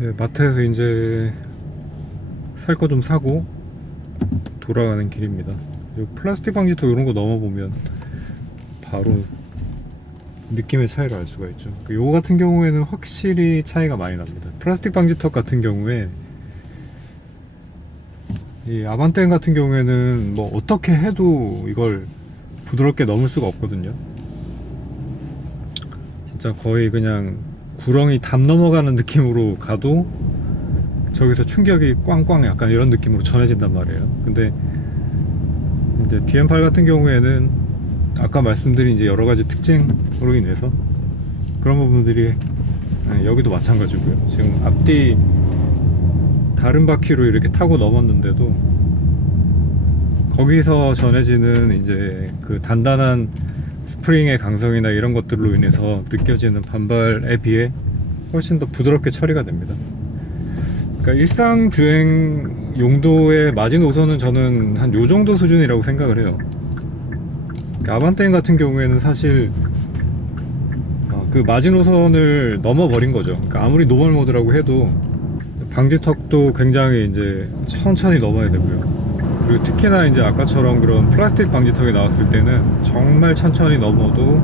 네, 마트에서 이제 살 거 좀 사고 돌아가는 길입니다. 이 플라스틱 방지턱 이런 거 넘어보면 바로 느낌의 차이를 알 수가 있죠. 요거 같은 경우에는 확실히 차이가 많이 납니다. 플라스틱 방지턱 같은 경우에 이 아반떼 같은 경우에는 뭐 어떻게 해도 이걸 부드럽게 넘을 수가 없거든요. 진짜 거의 그냥 구렁이 담 넘어가는 느낌으로 가도 저기서 충격이 꽝꽝 약간 이런 느낌으로 전해진단 말이에요. 근데 이제 DM8 같은 경우에는 아까 말씀드린 이제 여러 가지 특징으로 인해서 그런 부분들이 여기도 마찬가지고요. 지금 앞뒤 다른 바퀴로 이렇게 타고 넘었는데도 거기서 전해지는 이제 그 단단한 스프링의 강성이나 이런 것들로 인해서 느껴지는 반발에 비해 훨씬 더 부드럽게 처리가 됩니다. 그러니까 일상 주행 용도의 마지노선은 저는 한 요 정도 수준이라고 생각을 해요. 그러니까 아반떼 같은 경우에는 사실 그 마지노선을 넘어버린 거죠. 그러니까 아무리 노멀 모드라고 해도 방지턱도 굉장히 이제 천천히 넘어야 되고요. 그리고 특히나 이제 아까처럼 그런 플라스틱 방지턱이 나왔을 때는 정말 천천히 넘어도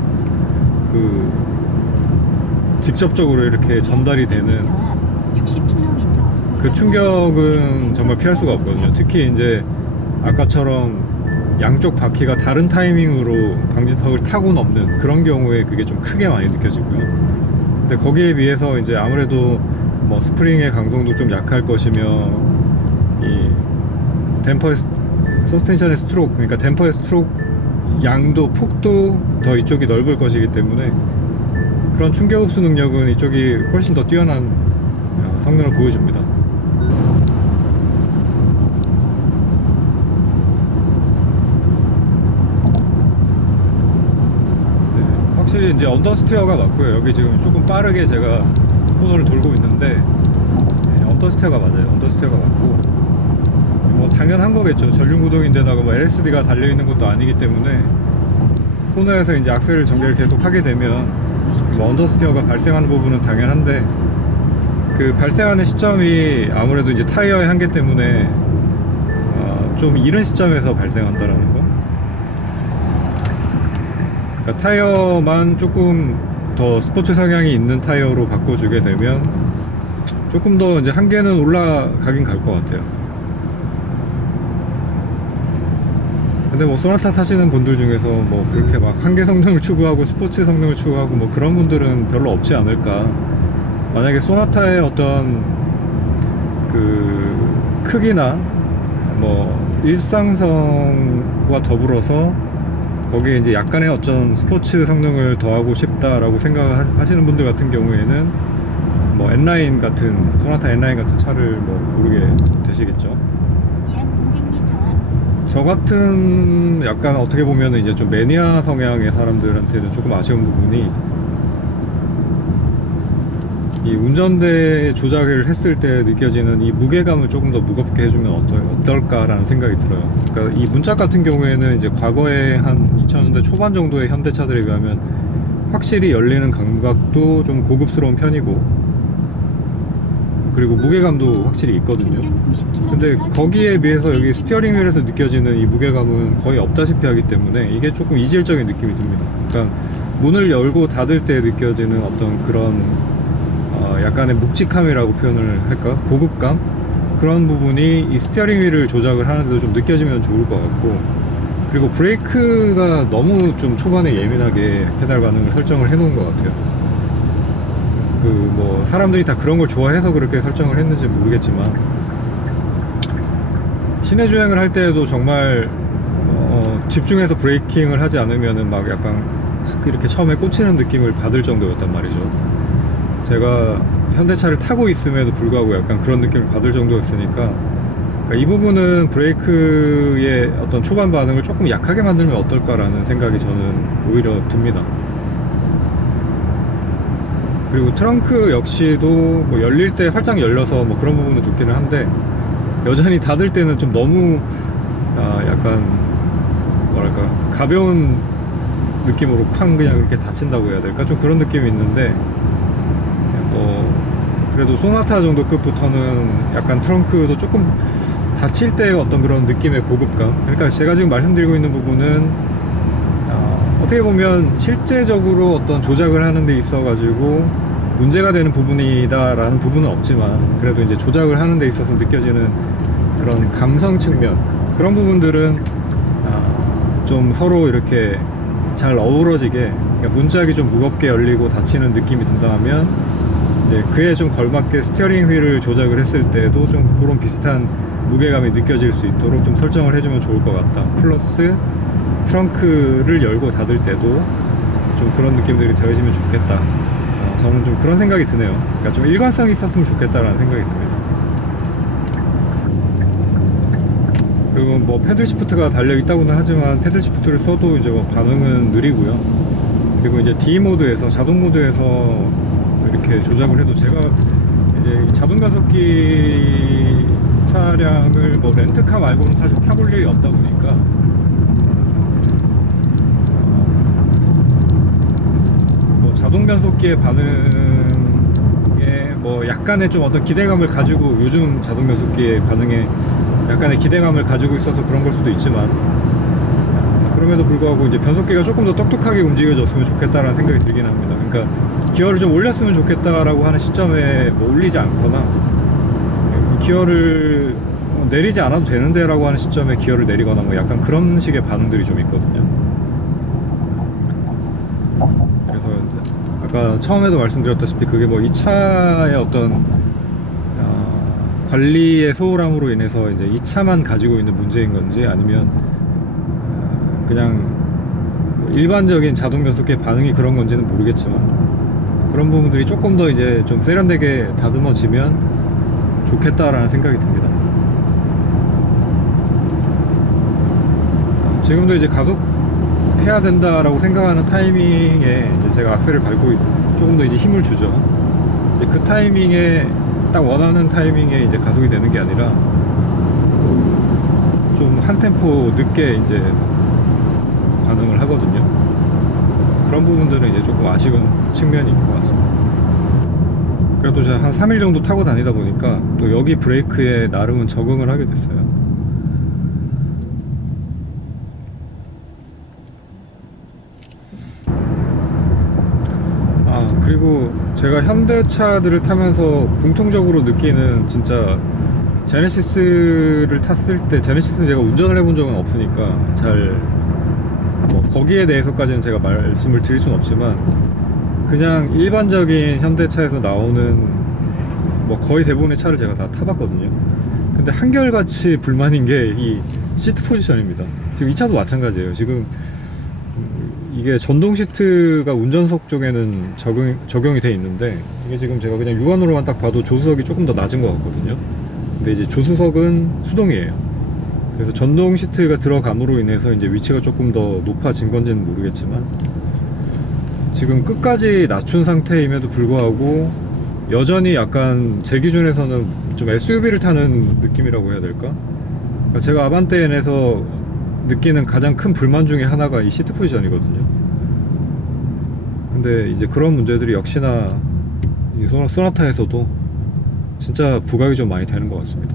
그 직접적으로 이렇게 전달이 되는 그 충격은 정말 피할 수가 없거든요. 특히 이제 아까처럼 양쪽 바퀴가 다른 타이밍으로 방지턱을 타고 넘는 그런 경우에 그게 좀 크게 많이 느껴지고요. 근데 거기에 비해서 이제 아무래도 뭐 스프링의 강성도 좀 약할 것이며 이 댐퍼의 서스펜션의 스트로크, 그러니까 댐퍼의 스트로크 양도 폭도 더 이쪽이 넓을 것이기 때문에 그런 충격 흡수 능력은 이쪽이 훨씬 더 뛰어난 성능을 보여줍니다. 네, 확실히 이제 언더스티어가 맞고요. 여기 지금 조금 빠르게 제가 코너를 돌고 있는데 언더스티어가 맞아요. 언더스티어가 맞고 뭐 당연한 거겠죠. 전륜구동인데다가 뭐 LSD가 달려있는 것도 아니기 때문에 코너에서 이제 악셀을 전개를 계속 하게 되면 뭐 언더스티어가 발생하는 부분은 당연한데 그 발생하는 시점이 아무래도 이제 타이어의 한계 때문에 좀 이른 시점에서 발생한다라는 거. 그러니까 타이어만 조금 더 스포츠 성향이 있는 타이어로 바꿔주게 되면 조금 더 이제 한계는 올라가긴 갈 것 같아요. 근데 뭐 소나타 타시는 분들 중에서 뭐 그렇게 막 한계 성능을 추구하고 스포츠 성능을 추구하고 뭐 그런 분들은 별로 없지 않을까. 만약에 소나타의 어떤 그 크기나 뭐 일상성과 더불어서 거기에 이제 약간의 어떤 스포츠 성능을 더하고 싶다라고 생각하시는 분들 같은 경우에는 뭐 N9 같은 소나타 N9 같은 차를 뭐 고르게 되시겠죠. 저 같은 약간 어떻게 보면 이제 좀 매니아 성향의 사람들한테는 조금 아쉬운 부분이 이 운전대 조작을 했을 때 느껴지는 이 무게감을 조금 더 무겁게 해주면 어떨까라는 생각이 들어요. 그러니까 이 문짝 같은 경우에는 이제 과거에 한 2000년대 초반 정도의 현대차들에 비하면 확실히 열리는 감각도 좀 고급스러운 편이고 그리고 무게감도 확실히 있거든요. 근데 거기에 비해서 여기 스티어링 휠에서 느껴지는 이 무게감은 거의 없다시피 하기 때문에 이게 조금 이질적인 느낌이 듭니다. 그러니까 문을 열고 닫을 때 느껴지는 어떤 그런 약간의 묵직함이라고 표현을 할까? 고급감? 그런 부분이 이 스티어링 휠을 조작을 하는데도 좀 느껴지면 좋을 것 같고 그리고 브레이크가 너무 좀 초반에 예민하게 페달 반응을 설정을 해 놓은 것 같아요. 그 뭐 사람들이 다 그런 걸 좋아해서 그렇게 설정을 했는지 모르겠지만 시내 주행을 할 때에도 정말 집중해서 브레이킹을 하지 않으면은 막 약간 확 이렇게 처음에 꽂히는 느낌을 받을 정도였단 말이죠. 제가 현대차를 타고 있음에도 불구하고 약간 그런 느낌을 받을 정도였으니까 그러니까 이 부분은 브레이크의 어떤 초반 반응을 조금 약하게 만들면 어떨까라는 생각이 저는 오히려 듭니다. 그리고 트렁크 역시도 뭐 열릴 때 활짝 열려서 뭐 그런 부분은 좋기는 한데 여전히 닫을 때는 좀 너무 약간 뭐랄까 가벼운 느낌으로 쾅 그냥 이렇게 닫힌다고 해야 될까? 좀 그런 느낌이 있는데 그래도 소나타 정도 급부터는 약간 트렁크도 조금 닫힐 때 어떤 그런 느낌의 고급감. 그러니까 제가 지금 말씀드리고 있는 부분은 어떻게 보면 실제적으로 어떤 조작을 하는 데 있어 가지고 문제가 되는 부분이다 라는 부분은 없지만, 그래도 이제 조작을 하는 데 있어서 느껴지는 그런 감성 측면, 그런 부분들은 좀 서로 이렇게 잘 어우러지게, 그러니까 문짝이 좀 무겁게 열리고 닫히는 느낌이 든다 하면 이제 그에 좀 걸맞게 스티어링 휠을 조작을 했을 때도 좀 그런 비슷한 무게감이 느껴질 수 있도록 좀 설정을 해주면 좋을 것 같다. 플러스 트렁크를 열고 닫을 때도 좀 그런 느낌들이 더해지면 좋겠다. 저는 좀 그런 생각이 드네요. 그러니까 좀 일관성이 있었으면 좋겠다라는 생각이 듭니다. 그리고 뭐 패들 시프트가 달려 있다고는 하지만 패들 시프트를 써도 이제 뭐 반응은 느리고요. 그리고 이제 D 모드에서, 자동 모드에서 이렇게 조작을 해도, 제가 이제 자동 변속기 차량을 뭐 렌트카 말고는 사실 타볼 일이 없다 보니까 뭐 자동 변속기의 반응에 뭐 약간의 좀 어떤 기대감을 가지고, 요즘 자동 변속기의 반응에 약간의 기대감을 가지고 있어서 그런 걸 수도 있지만, 그럼에도 불구하고 이제 변속기가 조금 더 똑똑하게 움직여졌으면 좋겠다라는 생각이 들긴 합니다. 그러니까 기어를 좀 올렸으면 좋겠다라고 하는 시점에 뭐 올리지 않거나, 기어를 내리지 않아도 되는데 라고 하는 시점에 기어를 내리거나, 뭐 약간 그런 식의 반응들이 좀 있거든요. 그래서 이제 아까 처음에도 말씀드렸다시피 그게 뭐 이 차의 어떤 관리의 소홀함으로 인해서 이제 이 차만 가지고 있는 문제인 건지, 아니면 그냥 일반적인 자동 변속기의 반응이 그런 건지는 모르겠지만, 그런 부분들이 조금 더 이제 좀 세련되게 다듬어지면 좋겠다라는 생각이 듭니다. 지금도 이제 가속해야 된다라고 생각하는 타이밍에 이제 제가 악셀을 밟고 조금 더 이제 힘을 주죠. 이제 그 타이밍에, 딱 원하는 타이밍에 이제 가속이 되는 게 아니라 좀 한 템포 늦게 이제 반응을 하거든요. 그런 부분들은 이제 조금 아쉬운 측면이 있는 것 같습니다. 그래도 제가 한 3일 정도 타고 다니다 보니까 또 여기 브레이크에 나름은 적응을 하게 됐어요. 그리고 제가 현대차들을 타면서 공통적으로 느끼는, 진짜 제네시스를 탔을 때, 제네시스는 제가 운전을 해본 적은 없으니까 잘 뭐 거기에 대해서까지는 제가 말씀을 드릴 수는 없지만, 그냥 일반적인 현대차에서 나오는 뭐 거의 대부분의 차를 제가 다 타봤거든요. 근데 한결같이 불만인 게 이 시트 포지션입니다. 지금 이 차도 마찬가지예요. 지금 이게 전동 시트가 운전석 쪽에는 적용이 돼 있는데, 이게 지금 제가 그냥 육안으로만 딱 봐도 조수석이 조금 더 낮은 것 같거든요. 근데 이제 조수석은 수동이에요. 그래서 전동 시트가 들어감으로 인해서 이제 위치가 조금 더 높아진 건지는 모르겠지만, 지금 끝까지 낮춘 상태임에도 불구하고 여전히 약간 제 기준에서는 좀 SUV를 타는 느낌이라고 해야 될까? 그러니까 제가 아반떼에서 느끼는 가장 큰 불만 중에 하나가 이 시트 포지션이거든요. 근데 이제 그런 문제들이 역시나 이 소나타에서도 진짜 부각이 좀 많이 되는 것 같습니다.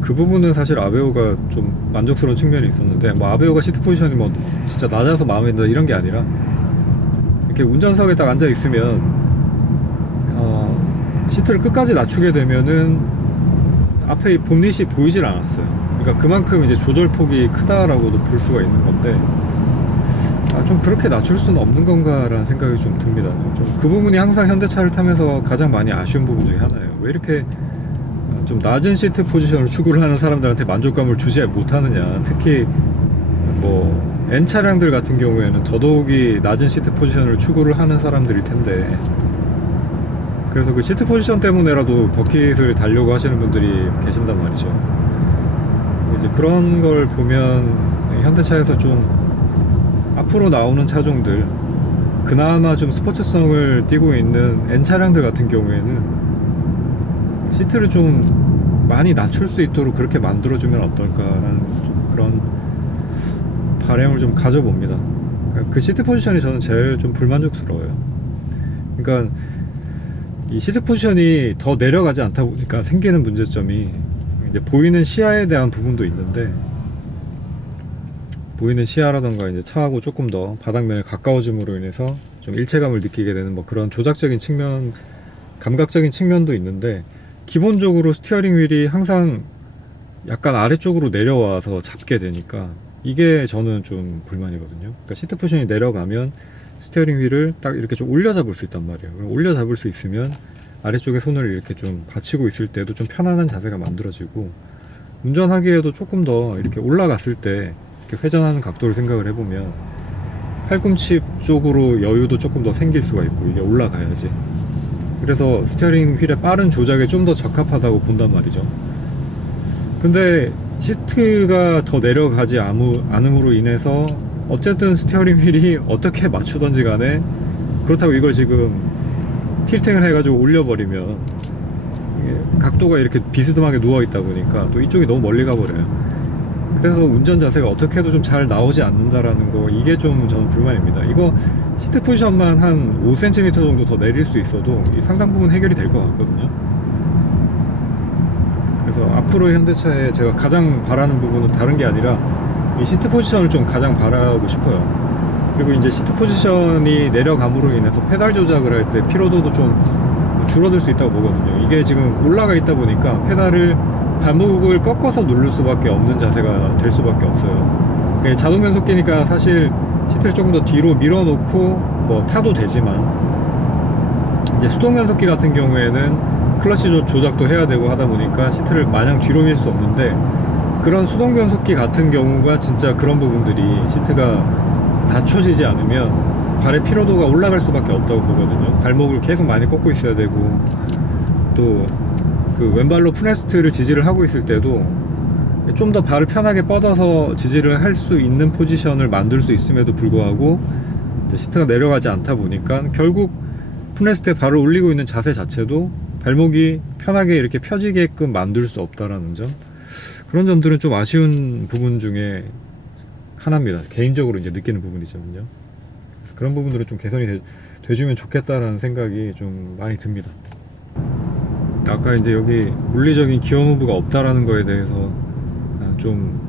그 부분은 사실 아베오가 좀 만족스러운 측면이 있었는데, 뭐 아베오가 시트 포지션이 뭐 진짜 낮아서 마음에 든다 이런 게 아니라, 이렇게 운전석에 딱 앉아 있으면 시트를 끝까지 낮추게 되면은 앞에 이 본닛이 보이질 않았어요. 그러니까 그만큼 이제 조절폭이 크다라고도 볼 수가 있는 건데, 좀 그렇게 낮출 수는 없는 건가라는 생각이 좀 듭니다. 좀 그 부분이 항상 현대차를 타면서 가장 많이 아쉬운 부분 중에 하나예요. 왜 이렇게 좀 낮은 시트 포지션을 추구를 하는 사람들한테 만족감을 주지 못하느냐. 특히 뭐 N 차량들 같은 경우에는 더더욱이 낮은 시트 포지션을 추구를 하는 사람들일 텐데, 그래서 그 시트 포지션 때문에라도 버킷을 달려고 하시는 분들이 계신단 말이죠. 이제 그런 걸 보면 현대차에서 좀 앞으로 나오는 차종들, 그나마 좀 스포츠성을 띠고 있는 N 차량들 같은 경우에는 시트를 좀 많이 낮출 수 있도록 그렇게 만들어주면 어떨까라는 좀 그런 바람을 좀 가져봅니다. 그러니까 그 시트 포지션이 저는 제일 좀 불만족스러워요. 그러니까 이 시트 포지션이 더 내려가지 않다 보니까 생기는 문제점이 이제 보이는 시야에 대한 부분도 있는데, 보이는 시야라던가 이제 차하고 조금 더 바닥면에 가까워짐으로 인해서 좀 일체감을 느끼게 되는 뭐 그런 조작적인 측면, 감각적인 측면도 있는데, 기본적으로 스티어링 휠이 항상 약간 아래쪽으로 내려와서 잡게 되니까 이게 저는 좀 불만이거든요. 그러니까 시트 포지션이 내려가면 스티어링 휠을 딱 이렇게 좀 올려 잡을 수 있단 말이에요. 올려 잡을 수 있으면 아래쪽에 손을 이렇게 좀 받치고 있을 때도 좀 편안한 자세가 만들어지고, 운전하기에도 조금 더 이렇게 올라갔을 때 이렇게 회전하는 각도를 생각을 해보면 팔꿈치 쪽으로 여유도 조금 더 생길 수가 있고, 이게 올라가야지. 그래서 스티어링 휠의 빠른 조작에 좀 더 적합하다고 본단 말이죠. 근데 시트가 더 내려가지 않음으로 인해서 어쨌든 스티어링 휠이 어떻게 맞추던지 간에, 그렇다고 이걸 지금 틸팅을 해가지고 올려버리면 각도가 이렇게 비스듬하게 누워있다 보니까 또 이쪽이 너무 멀리 가버려요. 그래서 운전 자세가 어떻게 해도 좀 잘 나오지 않는다라는 거, 이게 좀 저는 불만입니다. 이거 시트 포지션만 한 5cm 정도 더 내릴 수 있어도 이 상당 부분 해결이 될 것 같거든요. 그래서 앞으로의 현대차에 제가 가장 바라는 부분은 다른 게 아니라 이 시트 포지션을 좀 가장 바라고 싶어요. 그리고 이제 시트 포지션이 내려감으로 인해서 페달 조작을 할 때 피로도도 좀 줄어들 수 있다고 보거든요. 이게 지금 올라가 있다 보니까 페달을, 발목을 꺾어서 누를 수밖에 없는 자세가 될 수밖에 없어요. 자동 변속기니까 사실 시트를 조금 더 뒤로 밀어놓고 뭐 타도 되지만, 이제 수동 변속기 같은 경우에는 클러치 조작도 해야 되고 하다 보니까 시트를 마냥 뒤로 밀 수 없는데, 그런 수동 변속기 같은 경우가 진짜 그런 부분들이 시트가 받쳐지지 않으면 발의 피로도가 올라갈 수밖에 없다고 보거든요. 발목을 계속 많이 꺾고 있어야 되고, 또 그 왼발로 풋레스트를 지지를 하고 있을 때도 좀 더 발을 편하게 뻗어서 지지를 할 수 있는 포지션을 만들 수 있음에도 불구하고 이제 시트가 내려가지 않다 보니까 결국 풋레스트에 발을 올리고 있는 자세 자체도 발목이 편하게 이렇게 펴지게끔 만들 수 없다라는 점, 그런 점들은 좀 아쉬운 부분 중에 하나입니다. 개인적으로 이제 느끼는 부분이거든요. 그런 부분들은 좀 개선이 돼주면 좋겠다라는 생각이 좀 많이 듭니다. 아까 이제 여기 물리적인 기어 노브가 없다라는 거에 대해서 좀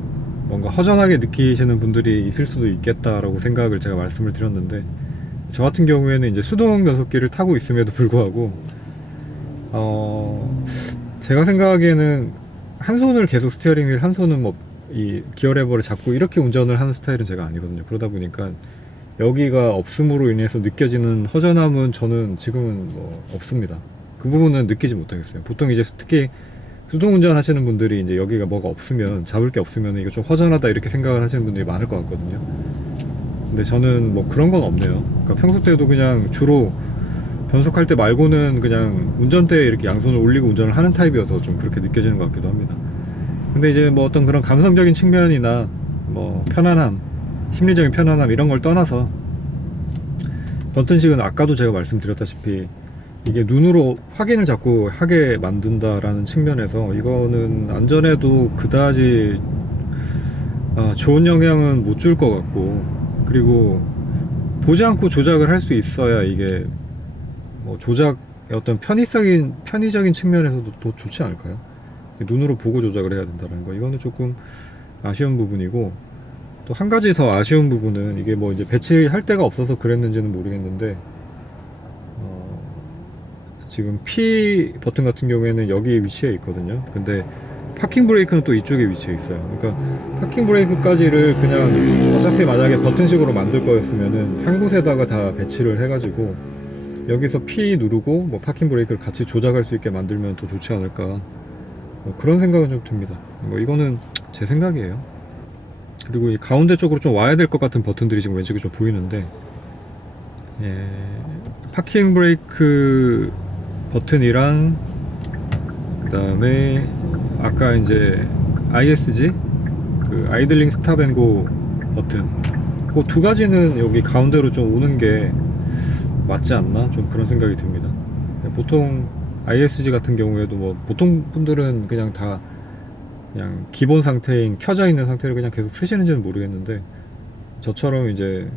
뭔가 허전하게 느끼시는 분들이 있을 수도 있겠다라고 생각을 제가 말씀을 드렸는데, 저 같은 경우에는 이제 수동 변속기를 타고 있음에도 불구하고 제가 생각하기에는 한 손을 계속 스티어링 휠, 한 손은 뭐 이 기어 레버를 잡고 이렇게 운전을 하는 스타일은 제가 아니거든요. 그러다 보니까 여기가 없음으로 인해서 느껴지는 허전함은 저는 지금은 뭐 없습니다. 그 부분은 느끼지 못하겠어요. 보통 이제 특히 수동 운전 하시는 분들이 이제 여기가 뭐가 없으면, 잡을 게 없으면 이거 좀 허전하다 이렇게 생각을 하시는 분들이 많을 것 같거든요. 근데 저는 뭐 그런 건 없네요. 그러니까 평소 때도 그냥 주로 변속할 때 말고는 그냥 운전대에 이렇게 양손을 올리고 운전을 하는 타입이어서 좀 그렇게 느껴지는 것 같기도 합니다. 근데 이제 뭐 어떤 그런 감성적인 측면이나 뭐 편안함, 심리적인 편안함 이런 걸 떠나서, 버튼식은 아까도 제가 말씀드렸다시피 이게 눈으로 확인을 자꾸 하게 만든다라는 측면에서 이거는 안전에도 그다지 좋은 영향은 못 줄 것 같고, 그리고 보지 않고 조작을 할 수 있어야 이게 뭐 조작의 어떤 편의적인 측면에서도 더 좋지 않을까요? 눈으로 보고 조작을 해야 된다는 거, 이거는 조금 아쉬운 부분이고, 또 한 가지 더 아쉬운 부분은 이게 뭐 이제 배치할 데가 없어서 그랬는지는 모르겠는데, 지금 P 버튼 같은 경우에는 여기 위치해 있거든요. 근데 파킹 브레이크는 또 이쪽에 위치해 있어요. 그러니까 파킹 브레이크까지를 그냥 어차피 만약에 버튼식으로 만들 거였으면은 한 곳에다가 다 배치를 해가지고 여기서 P 누르고 뭐 파킹 브레이크를 같이 조작할 수 있게 만들면 더 좋지 않을까, 뭐 그런 생각은 좀 듭니다. 뭐 이거는 제 생각이에요. 그리고 이 가운데 쪽으로 좀 와야 될 것 같은 버튼들이 지금 왼쪽에 좀 보이는데, 파킹 브레이크 버튼이랑 그 다음에 아까 이제 ISG 그 아이들링 스탑 앤 고 버튼, 그 두 가지는 여기 가운데로 좀 오는 게 맞지 않나, 좀 그런 생각이 듭니다. 보통 ISG 같은 경우에도 뭐 보통 분들은 그냥 다 그냥 기본 상태인 켜져 있는 상태를 그냥 계속 쓰시는지는 모르겠는데, 저처럼 이제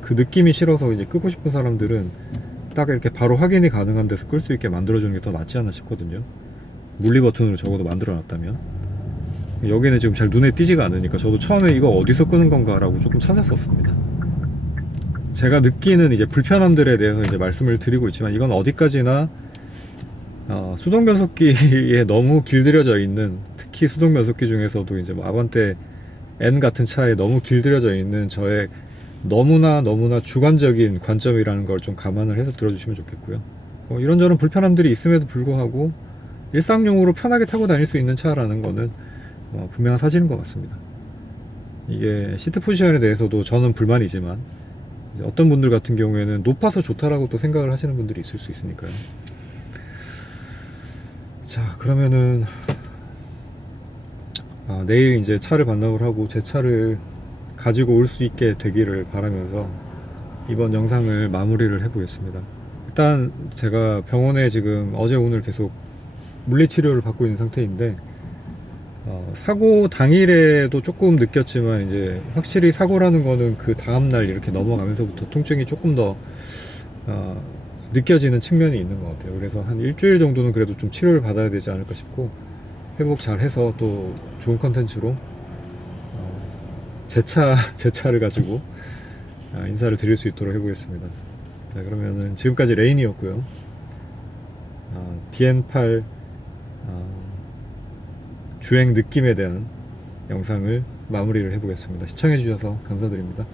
그 느낌이 싫어서 이제 끄고 싶은 사람들은 딱 이렇게 바로 확인이 가능한 데서 끌 수 있게 만들어주는 게 더 낫지 않나 싶거든요. 물리 버튼으로 적어도 만들어 놨다면. 여기는 지금 잘 눈에 띄지가 않으니까 저도 처음에 이거 어디서 끄는 건가 라고 조금 찾았었습니다. 제가 느끼는 이제 불편함들에 대해서 이제 말씀을 드리고 있지만, 이건 어디까지나 수동 변속기에 너무 길들여져 있는, 특히 수동 변속기 중에서도 이제 뭐 아반떼 N 같은 차에 너무 길들여져 있는 저의 너무나 주관적인 관점이라는 걸 좀 감안을 해서 들어주시면 좋겠고요. 이런저런 불편함들이 있음에도 불구하고 일상용으로 편하게 타고 다닐 수 있는 차라는 거는 분명한 사실인 것 같습니다. 이게 시트 포지션에 대해서도 저는 불만이지만, 이제 어떤 분들 같은 경우에는 높아서 좋다라고 또 생각을 하시는 분들이 있을 수 있으니까요. 자, 그러면은 내일 이제 차를 반납을 하고 제 차를 가지고 올 수 있게 되기를 바라면서 이번 영상을 마무리를 해보겠습니다. 일단 제가 병원에 지금 어제 오늘 계속 물리치료를 받고 있는 상태인데, 사고 당일에도 조금 느꼈지만 이제 확실히 사고라는 거는 그 다음날 이렇게 넘어가면서부터 통증이 조금 더 느껴지는 측면이 있는 것 같아요. 그래서 한 일주일 정도는 그래도 좀 치료를 받아야 되지 않을까 싶고, 회복 잘 해서 또 좋은 컨텐츠로 제 차를 가지고 인사를 드릴 수 있도록 해보겠습니다. 자, 그러면은 지금까지 레인이었고요. DN8 주행 느낌에 대한 영상을 마무리를 해보겠습니다. 시청해주셔서 감사드립니다.